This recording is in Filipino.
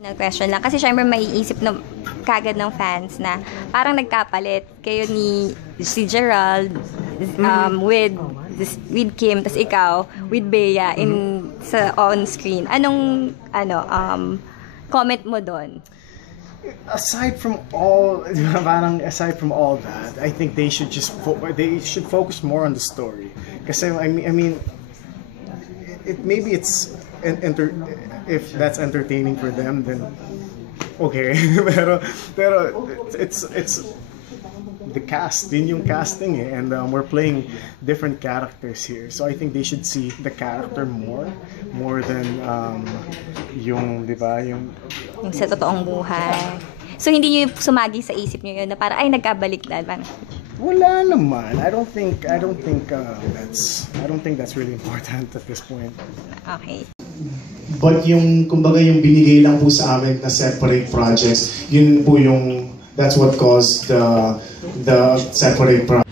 Question lang. Kasi syempre maiisip na kagad ng fans na parang nagkapalit kayo ni si Gerald with Kim, tas ikaw with Bea sa on screen. Anong comment mo doon? Aside from all that, I think they should just focus more on the story. Kasi I mean maybe it's if that's entertaining for them, then okay. pero it's the cast, din yung casting and we're playing different characters here. So I think they should see the character more than yung, di ba, yung sa totoong buhay. So hindi niyo sumagi sa isip niyo yun na parang ay nagkabaliktad man. Wala naman. I don't think that's really important at this point. Okay. But yung, kumbaga yung binigay lang po sa amin na separate projects, yun po yung, that's what caused the separate projects.